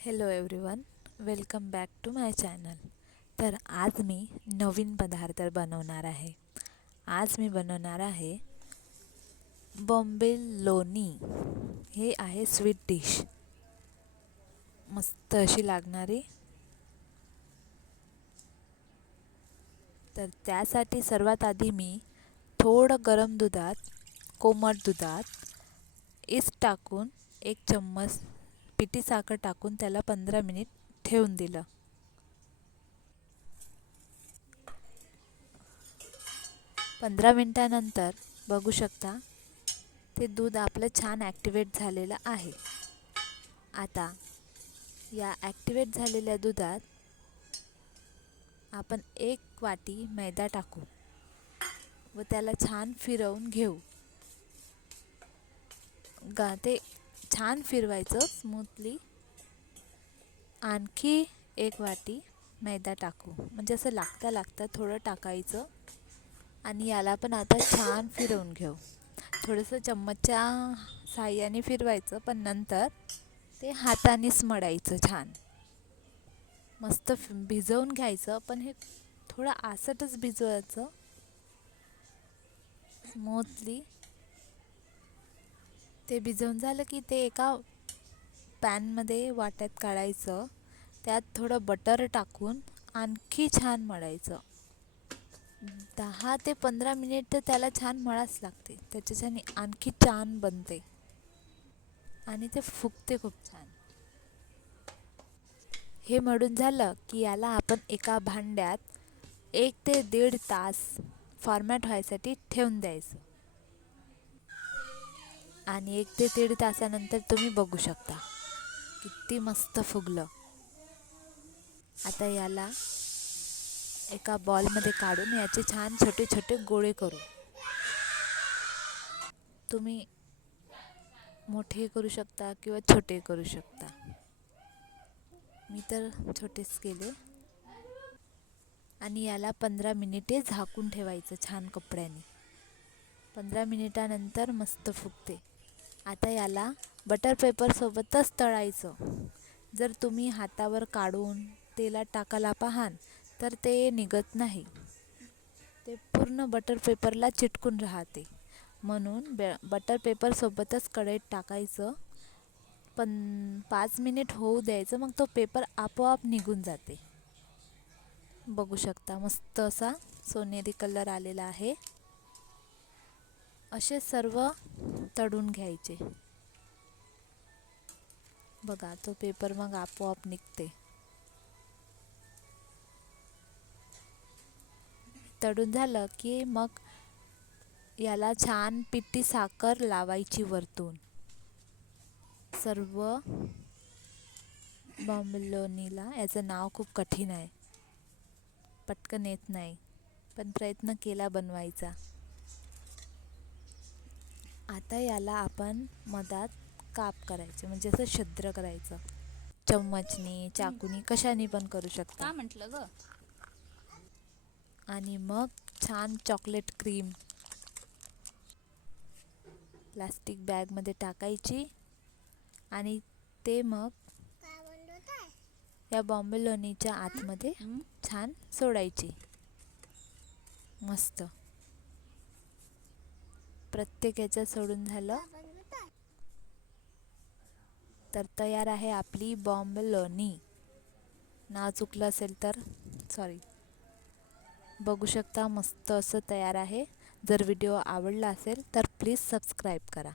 Hello everyone, welcome back to my channel. तर आज मी नवीन पदार्थ बनवणार आहे. आज मी बनवणार आहे बॉम्बे लोणी. हे आहे स्वीट डिश, मस्त अशी लागणारी. तर त्यासाठी सर्वात आधी मी थोडं गरम दुधात, कोमट दुधात इस्ट टाकून 1 चम्मच पिठी साखर टाकून त्याला 15 मिनिट ठेवून दिलं. 15 मिनिटानंतर बघू शकता ते दूध आपलं छान ॲक्टिवेट झालेलं आहे. आता या ॲक्टिवेट झालेल्या दुधात आपण 1 वाटी मैदा टाकू व त्याला छान फिरवून घेऊ. ते छान फिरवायचं स्मूथली. आणखी 1 वाटी मैदा टाकू, म्हणजे असं लागता थोडं टाकायचं आणि याला पण आता छान फिरवून घेऊ. थोडंसं चम्मचच्या साहाय्याने फिरवायचं, पण नंतर ते हातानेच मळायचं. छान मस्त भिजवून घ्यायचं, पण हे थोडं आसटच भिजवायचं स्मूथली. ते भिजवून झालं की ते एका पॅनमध्ये वाट्यात काढायचं. त्यात थोडं बटर टाकून आणखी छान मळायचं. 10 ते 15 मिनिट तर त्याला छान मळाच लागते, त्याच्याने आणखी छान बनते आणि ते फुगते खूप छान. हे मळून झालं की याला आपण एका भांड्यात 1 ते 1.5 तास फॉर्मॅट व्हायसाठी ठेवून द्यायचं. आणि 1 ते 1.5 तासानंतर तुम्ही बघू शकता किती मस्त फुगलं. आता याला एका बॉलमध्ये काढून याचे छान छोटे छोटे गोळे करू. तुम्ही मोठे करू शकता किंवा छोटे करू शकता. मी तर छोटेच केले. आणि याला 15 मिनिटे झाकून ठेवायचं छान कपड्याने. 15 मिनिटानंतर मस्त फुगते. आता याला बटर पेपर सोबतच तळायचं. जर तुम्ही हातावर काढून तेलात टाकायला पाहाल तर ते निघत नाही, ते पूर्ण बटर पेपरला चिटकून राहते. म्हणून बटर पेपर सोबतच कढईत टाकायचं. 5 मिनिट होऊ द्यायचं, मग तो पेपर आपोआप निघून जाते. बघू शकता मस्त असा सोनेरी कलर आलेला आहे. असे सर्व तळून घ्यायचे. बघा तो पेपर मग आपोआप निघते. तळून झालं की मग याला छान पिठी साखर लावायची वरतून. सर्व बॉम्बे लोणीला याचं नाव खूप कठीण आहे, पटकन येत नाही, पण प्रयत्न केला बनवायचा. आता याला आपण मधात काप करायचे, म्हणजे असं छिद्र करायचं. चम्मचनी, चाकूनी, कशाने पण करू शकता. का म्हटलं ग? आणि मग छान चॉकलेट क्रीम प्लास्टिक बॅगमध्ये टाकायची आणि ते मग या बॉम्बे लोणीच्या आतमध्ये छान सोडायची. मस्त प्रत्येक याचं सोडून झालं तर तयार आहे आपली बॉम्बे लोणी. नाव चुकलं असेल तर सॉरी. बघू शकता मस्त असं तयार आहे. जर व्हिडिओ आवडला असेल तर प्लीज सबस्क्राईब करा.